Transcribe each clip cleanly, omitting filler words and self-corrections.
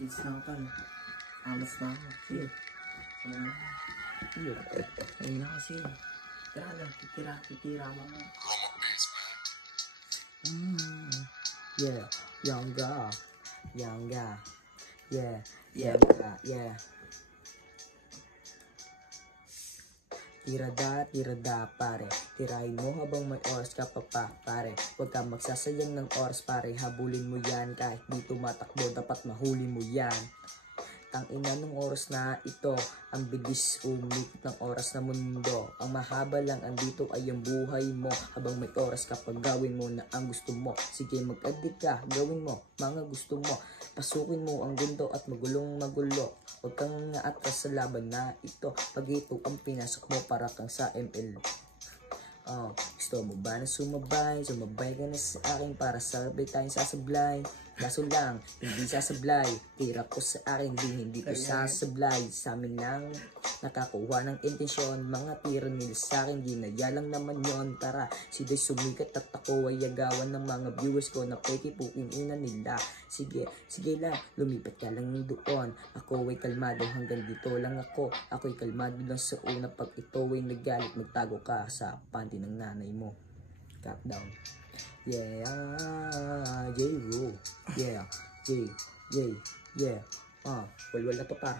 Kids lang tol. Amas na ako. Sige. Ano na? Iyo. Ayun na kasi. Tira lang. Titira mo na. Yeah. Younger. Yeah. Tirada pare. Tirahin mo habang may oras ka pa pare. Huwag ka magsasayang ng oras pare. Habulin mo yan kahit di tumatakbo. Dapat mahuli mo yan. Tangina ng oras na ito, ang bilis umikot ng oras na mundo. Ang mahaba lang andito ay ang buhay mo. Habang may oras ka gawin mo na ang gusto mo. Sige mag-addict ka, gawin mo mga gusto mo. Pasukin mo ang gundo at magulo. Huwag kang atras sa laban na ito. Pag ito ang pinasok mo para kang sa ML. Gusto mo ba na sumabay? Sumabay ka na sa akin para sabay tayong sasablay. Kaso lang, hindi sasablay. Tira ko sa akin, hindi ko sasablay. Sa amin lang nakakuha ng intensyon. Mga tira nila sa akin, ginaya lang naman yon. Tara, sila'y sumikat at ako ay agawan ng mga viewers ko na peki puking ina nila. Sige lang, lumipat ka lang doon. Ako ay kalmado, hanggang dito lang ako. Ako'y kalmado lang sa una. Pag ito ay nagalit, magtago ka sa panty ng nanay mo. Cut down. Yeah. Walwal na to par.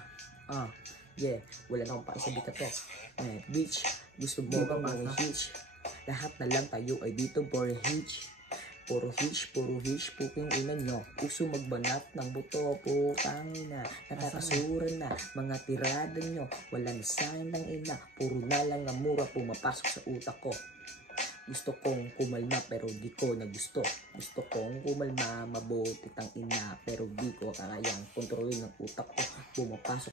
Yeah. Wala na akong pakisabi ka to. Bitch, gusto mo bang mga hitch? Lahat na lang tayo ay dito for hitch. Puro hitch, puking ina nyo. Uso magbanat ng buto, putang ina. Nakakasura na, mga tirada nyo. Wala na sa'kin ng ina. Puro na lang ang mura pumapasok sa utak ko. Gusto kong kumalma pero di ko na gusto. Gusto kong kumalma, mabuti tang ina. Pero di ko kayang kontrolin ng utak ko. Pumapasok